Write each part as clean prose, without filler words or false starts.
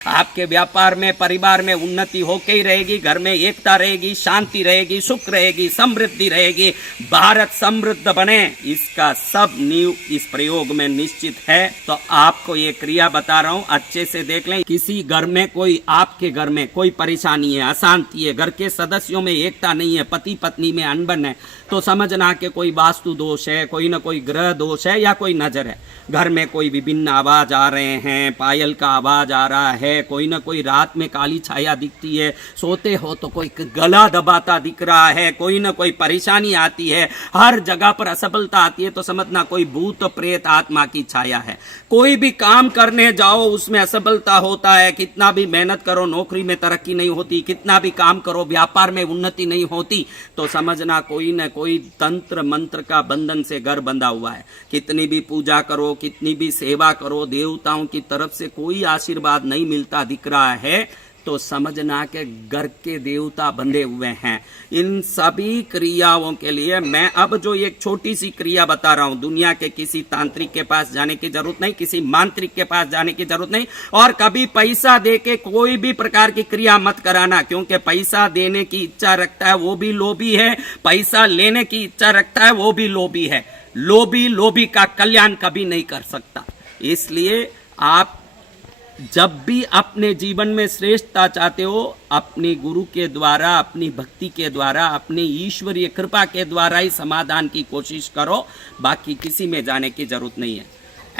आपके व्यापार में, परिवार में उन्नति होके ही रहेगी, घर में एकता रहेगी, शांति रहेगी, सुख रहेगी, समृद्धि रहेगी, भारत समृद्ध बने, इसका सब नींव इस प्रयोग में निश्चित है। तो आपको ये क्रिया बता रहा हूं, अच्छे से देख लें। किसी घर में कोई, आपके घर में कोई परेशानी है, अशांति है, घर के सदस्यों में एकता नहीं है, पति पत्नी में अनबन है, तो समझना कि कोई वास्तु दोष है, कोई ना कोई ग्रह दोष है या कोई नजर है। घर में कोई विभिन्न आवाज आ रहे हैं, पायल का आवाज आ रहा है, कोई ना कोई रात में काली छाया दिखती है, सोते हो तो कोई गला दबाता दिख रहा है, कोई ना कोई परेशानी आती है, हर जगह पर असफलता आती है, तो समझना कोई भूत प्रेत आत्मा की छाया है। कोई भी काम करने जाओ उसमें असफलता होता है, कितना भी मेहनत करो नौकरी में तरक्की नहीं होती, कितना भी काम करो व्यापार में उन्नति नहीं होती, तो समझना कोई न कोई तंत्र मंत्र का बंधन से घर बंधा हुआ है। कितनी भी पूजा करो, कितनी भी सेवा करो, देवताओं की तरफ से कोई आशीर्वाद नहीं मिलता दिख रहा है, तो समझना के घर के देवता बंधे हुए हैं। इन सभी क्रियाओं के लिए मैं अब जो एक छोटी सी क्रिया बता रहा हूं, दुनिया के किसी तांत्रिक के पास जाने की जरूरत नहीं, किसी मांत्रिक के पास जाने की जरूरत नहीं, और कभी पैसा देके कोई भी प्रकार की क्रिया मत कराना, क्योंकि पैसा देने की इच्छा रखता है वो भी लोभी है, पैसा लेने की इच्छा रखता है वो भी लोभी है। लोभी का कल्याण कभी नहीं कर सकता। इसलिए आप जब भी अपने जीवन में श्रेष्ठता चाहते हो, अपने गुरु के द्वारा, अपनी भक्ति के द्वारा, अपनी ईश्वरीय कृपा के द्वारा ही समाधान की कोशिश करो, बाकी किसी में जाने की जरूरत नहीं है।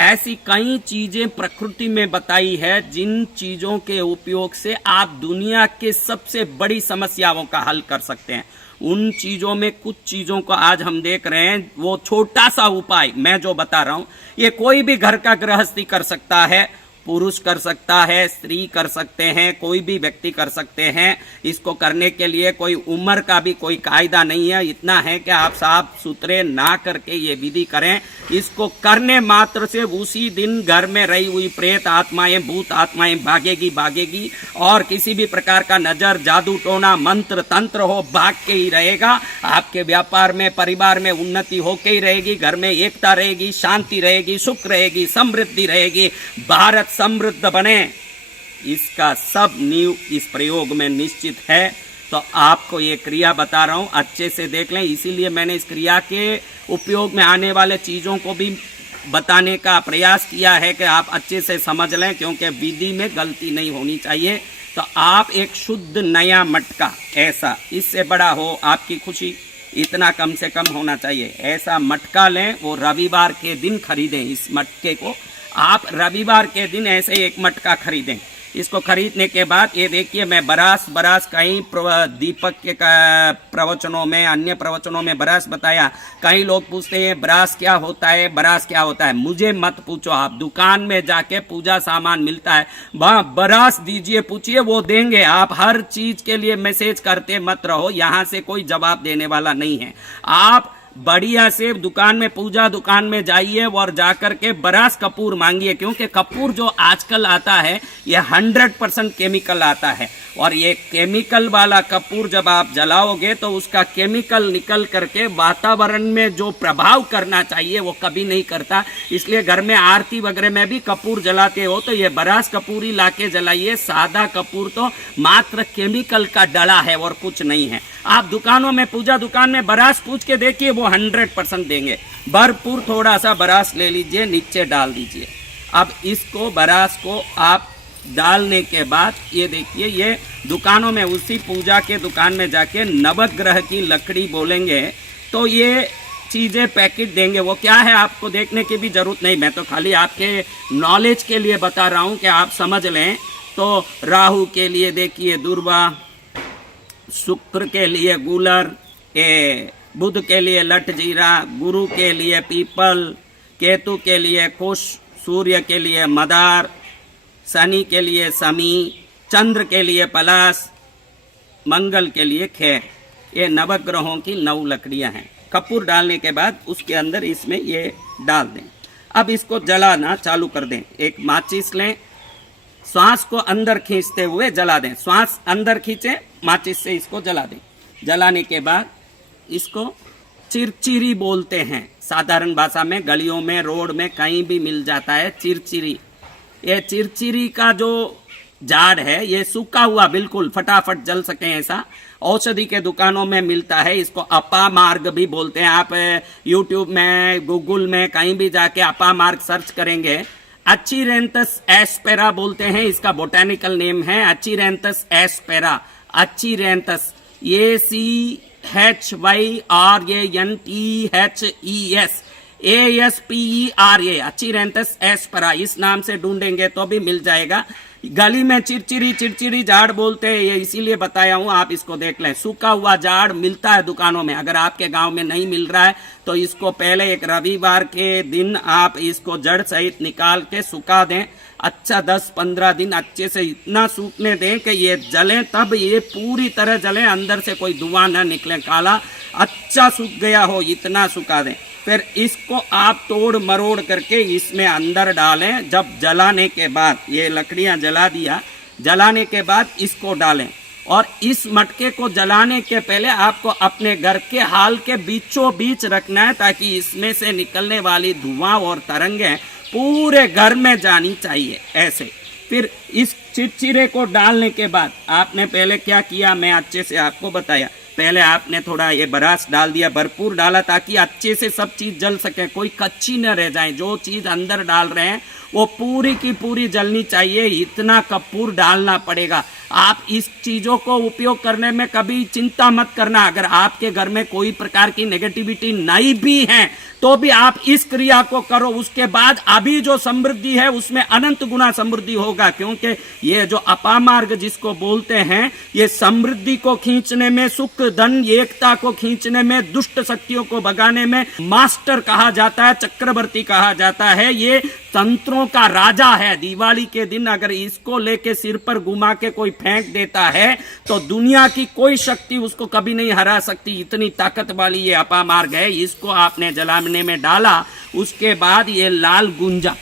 ऐसी कई चीजें प्रकृति में बताई है जिन चीजों के उपयोग से आप दुनिया के सबसे बड़ी समस्याओं का हल कर सकते हैं। उन चीजों में कुछ चीजों को आज हम देख रहे हैं, वो छोटा सा उपाय मैं जो बता रहा हूं, ये कोई भी घर का गृहस्थी कर सकता है, पुरुष कर सकता है, स्त्री कर सकते हैं, कोई भी व्यक्ति कर सकते हैं। इसको करने के लिए कोई उम्र का भी कोई कायदा नहीं है, इतना है कि आप साफ सुथरे ना करके ये विधि करें। इसको करने मात्र से उसी दिन घर में रही हुई प्रेत आत्माएं, भूत आत्माएं भागेगी, और किसी भी प्रकार का नजर, जादू टोना, मंत्र तंत्र हो, भाग के ही रहेगा। आपके व्यापार में, परिवार में उन्नति होके ही रहेगी, घर में एकता रहेगी, शांति रहेगी, सुख रहेगी, समृद्धि रहेगी, भारत समृद्ध बने, इसका सब नींव इस प्रयोग में निश्चित है। तो आपको ये क्रिया बता रहा हूं, अच्छे से देख लें। इसीलिए मैंने इस क्रिया के उपयोग में आने वाले चीजों को भी बताने का प्रयास किया है कि आप अच्छे से समझ लें, क्योंकि विधि में गलती नहीं होनी चाहिए। तो आप एक शुद्ध नया मटका, ऐसा इससे बड़ा हो आपकी खुशी, इतना कम से कम होना चाहिए, ऐसा मटका लें। वो रविवार के दिन खरीदें। इस मटके को आप रविवार के दिन ऐसे एक मटका खरीदें। इसको खरीदने के बाद ये देखिए, मैं बरास कई दीपक के प्रवचनों में, अन्य प्रवचनों में बरास बताया। कई लोग पूछते हैं बरास क्या होता है, बरास क्या होता है। मुझे मत पूछो, आप दुकान में जाके पूजा सामान मिलता है, वहां बरास दीजिए, पूछिए, वो देंगे। आप हर चीज के लिए मैसेज करते मत रहो, यहां से कोई जवाब देने वाला नहीं है। आप बढ़िया से दुकान में, पूजा दुकान में जाइए और जाकर के बरास कपूर मांगिए, क्योंकि कपूर जो आजकल आता है ये 100% केमिकल आता है, और ये केमिकल वाला कपूर जब आप जलाओगे तो उसका केमिकल निकल करके वातावरण में जो प्रभाव करना चाहिए वो कभी नहीं करता। इसलिए घर में आरती वगैरह में भी कपूर जलाते हो तो ये बरास कपूर ही लाके जलाइए। सादा कपूर तो मात्र केमिकल का डला है और कुछ नहीं है। आप दुकानों में, पूजा दुकान में बरास पूछ के देखिए, वो 100% देंगे। भरपूर थोड़ा सा बरास ले लीजिए, नीचे डाल दीजिए। अब इसको, बरास को आप डालने के बाद ये देखिए, ये दुकानों में, उसी पूजा के दुकान में जाके नवग्रह की लकड़ी बोलेंगे तो ये चीजें पैकेट देंगे। वो क्या है आपको देखने की भी जरूरत नहीं, मैं तो खाली आपके नॉलेज के लिए बता रहा हूं कि आप समझ लें। तो राहु के लिए देखिए दुर्वा, शुक्र के लिए गूलर, बुध के लिए लठ जीरा, गुरु के लिए पीपल, केतु के लिए कुश, सूर्य के लिए मदार, शनि के लिए समी, चंद्र के लिए पलाश, मंगल के लिए खैर। ये नवग्रहों की 9 लकड़ियां हैं। कपूर डालने के बाद उसके अंदर इसमें ये डाल दें। अब इसको जलाना चालू कर दें। एक माचिस लें, श्वास को अंदर खींचते हुए जला दें। श्वास अंदर खींचे, माचिस से इसको जला दें। जलाने के बाद इसको चिरचिरी बोलते हैं, साधारण भाषा में, गलियों में, रोड में कहीं भी मिल जाता है चिरचिरी। ये चिरचिरी का जो जाड़ है, ये सूखा हुआ बिल्कुल फटाफट जल सके ऐसा औषधि के दुकानों में मिलता है। इसको अपामार्ग भी बोलते हैं। आप यूट्यूब में, गूगल में कहीं भी जाके अपामार्ग सर्च करेंगे, अचीरेंथस एस्पेरा बोलते हैं, इसका बोटेनिकल नेम है अचीरेंथस एस्पेरा। अचीरेंथस ACHYRANTHESASPERA, अचीरेंथस एस्पेरा, इस नाम से ढूंढेंगे तो भी मिल जाएगा। गली में चिरचिरी झाड़ बोलते हैं, ये इसीलिए बताया हूं, आप इसको देख लें। सूखा हुआ झाड़ मिलता है दुकानों में। अगर आपके गांव में नहीं मिल रहा है तो इसको पहले एक रविवार के दिन आप इसको जड़ सहित निकाल के सुखा दें। अच्छा 10-15 दिन अच्छे से इतना सूखने दें कि ये जले, तब ये पूरी तरह जले, अंदर से कोई धुआं न निकले, काला अच्छा सूख गया हो, इतना सुखा दें। फिर इसको आप तोड़ मरोड़ करके इसमें अंदर डालें। जब जलाने के बाद, ये लकड़ियां जला दिया, जलाने के बाद इसको डालें। और इस मटके को जलाने के पहले आपको अपने घर के हाल के बीचों बीच रखना है, ताकि इसमें से निकलने वाली धुआं और तरंगें पूरे घर में जानी चाहिए ऐसे। फिर इस चिरचिरे को डालने के बाद आपने पहले क्या किया, मैं अच्छे से आपको बताया। पहले आपने थोड़ा ये बरास डाल दिया, भरपूर डाला, ताकि अच्छे से सब चीज जल सके, कोई कच्ची न रह जाए। जो चीज अंदर डाल रहे हैं वो पूरी की पूरी जलनी चाहिए, इतना कपूर डालना पड़ेगा। आप इस चीजों को उपयोग करने में कभी चिंता मत करना। अगर आपके घर में कोई प्रकार की नेगेटिविटी नहीं भी है तो भी आप इस क्रिया को करो। उसके बाद अभी जो समृद्धि है उसमें अनंत गुना समृद्धि होगा, क्योंकि ये जो अपामार्ग जिसको बोलते हैं, ये समृद्धि को खींचने में, सुख धन एकता को खींचने में, दुष्ट शक्तियों को भगाने में मास्टर कहा जाता है, चक्रवर्ती कहा जाता है। ये तंत्रों का राजा है। दिवाली के दिन अगर इसको लेके सिर पर घुमा के कोई फेंक देता है तो दुनिया की कोई शक्ति उसको कभी नहीं हरा सकती। इतनी ताकत वाली ये अपामार्ग है। इसको आपने जलाने में डाला, उसके बाद ये लाल गुंजा,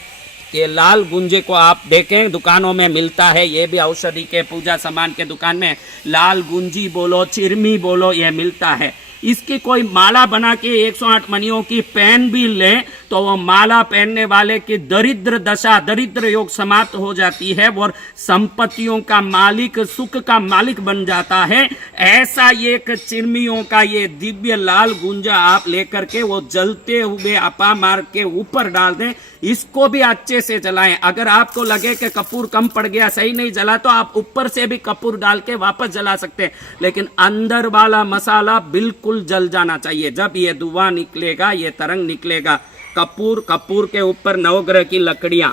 ये लाल गुंजे को आप देखें दुकानों में मिलता है। ये भी औषधि के पूजा सामान के दुकान में लाल गुंजी बोलो, चिरमी बोलो, ये मिलता है। इसकी कोई माला बना के 108 मणियों की पहन भी ले तो वो माला पहनने वाले की दरिद्र दशा, दरिद्र योग समाप्त हो जाती है और संपत्तियों का मालिक, सुख का मालिक बन जाता है। ऐसा एक चिरमियों का ये दिव्य लाल गुंजा आप लेकर के वो जलते हुए अपामार्ग के ऊपर डाल दें। इसको भी अच्छे से जलाएं। अगर आपको लगे कि कपूर कम पड़ गया, सही नहीं जला, तो आप ऊपर से भी कपूर डाल के वापस जला सकते हैं, लेकिन अंदर वाला मसाला बिल्कुल जल जाना चाहिए। जब ये धुआं निकलेगा, ये तरंग निकलेगा, कपूर के ऊपर नवग्रह की लकड़ियां,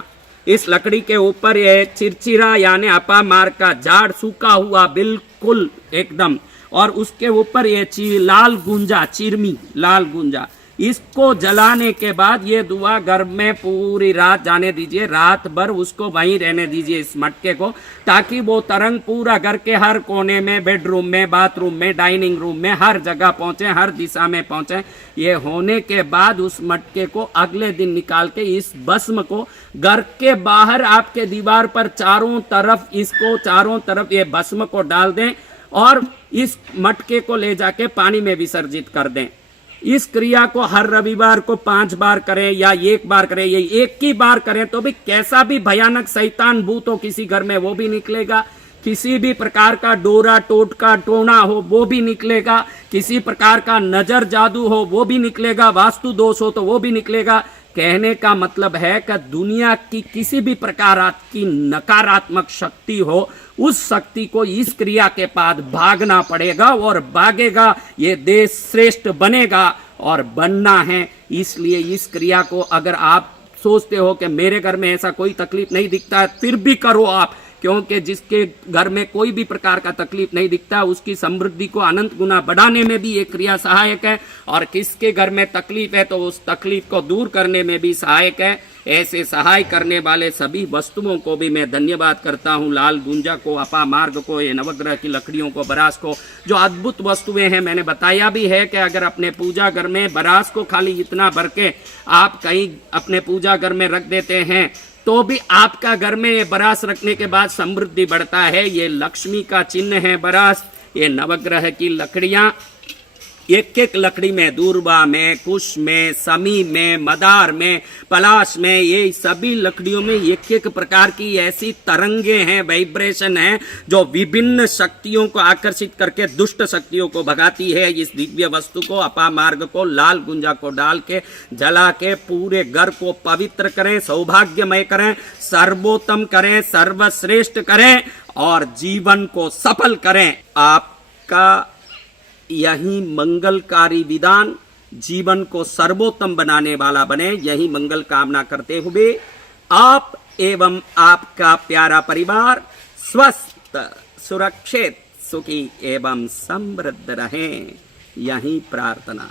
इस लकड़ी के ऊपर ये चिरचिरा यानी अपामार्ग का झाड़ सूखा हुआ बिल्कुल एकदम, और उसके ऊपर ये लाल गुंजा, चिरमी लाल गुंजा, इसको जलाने के बाद ये धुआं घर में पूरी रात जाने दीजिए। रात भर उसको वहीं रहने दीजिए इस मटके को, ताकि वो तरंग पूरा घर के हर कोने में, बेडरूम में, बाथरूम में, डाइनिंग रूम में, हर जगह पहुंचे, हर दिशा में पहुंचे। ये होने के बाद उस मटके को अगले दिन निकाल के इस भस्म को घर के बाहर आपके दीवार पर चारों तरफ, इसको चारों तरफ ये भस्म को डाल दें और इस मटके को ले जाके पानी में विसर्जित कर दें। इस क्रिया को हर रविवार को 5 बार करें या 1 बार करें, या 1 ही बार करें तो भी कैसा भी भयानक शैतान भूत हो किसी घर में वो भी निकलेगा, किसी भी प्रकार का डोरा टोटका टोना हो वो भी निकलेगा, किसी प्रकार का नजर जादू हो वो भी निकलेगा, वास्तु दोष हो तो वो भी निकलेगा। कहने का मतलब है कि दुनिया की किसी भी प्रकार की नकारात्मक शक्ति हो, उस शक्ति को इस क्रिया के बाद भागना पड़ेगा और भागेगा, ये देश श्रेष्ठ बनेगा और बनना है। इसलिए इस क्रिया को अगर आप सोचते हो कि मेरे घर में ऐसा कोई तकलीफ नहीं दिखता है, फिर भी करो आप, क्योंकि जिसके घर में कोई भी प्रकार का तकलीफ नहीं दिखता उसकी समृद्धि को अनंत गुना बढ़ाने में भी ये क्रिया सहायक है, और किसके घर में तकलीफ है तो उस तकलीफ को दूर करने में भी सहायक है। ऐसे सहाय करने वाले सभी वस्तुओं को भी मैं धन्यवाद करता हूँ। लाल गुंजा को, अपामार्ग को, ये नवग्रह की लकड़ियों को, बरास को, जो अद्भुत वस्तुएं हैं। मैंने बताया भी है कि अगर अपने पूजा घर में बरास को खाली इतना भर के आप कहीं अपने पूजा घर में रख देते हैं तो भी आपका घर में ये बरास रखने के बाद समृद्धि बढ़ता है। ये लक्ष्मी का चिन्ह है बरास, ये नवग्रह की लकड़ियां, एक एक लकड़ी में, दूर्वा में, कुश में, समी में, मदार में, पलाश में, ये सभी लकड़ियों में एक एक प्रकार की ऐसी तरंगे हैं, वाइब्रेशन है, जो विभिन्न शक्तियों को आकर्षित करके दुष्ट शक्तियों को भगाती है। इस दिव्य वस्तु को, अपामार्ग को, लाल गुंजा को डाल के, जला के पूरे घर को पवित्र करें, सौभाग्यमय करें, सर्वोत्तम करें, सर्वश्रेष्ठ करें और जीवन को सफल करें। आपका यही मंगलकारी विधान जीवन को सर्वोत्तम बनाने वाला बने, यही मंगल कामना करते हुए आप एवं आपका प्यारा परिवार स्वस्थ, सुरक्षित, सुखी एवं समृद्ध रहें, यही प्रार्थना।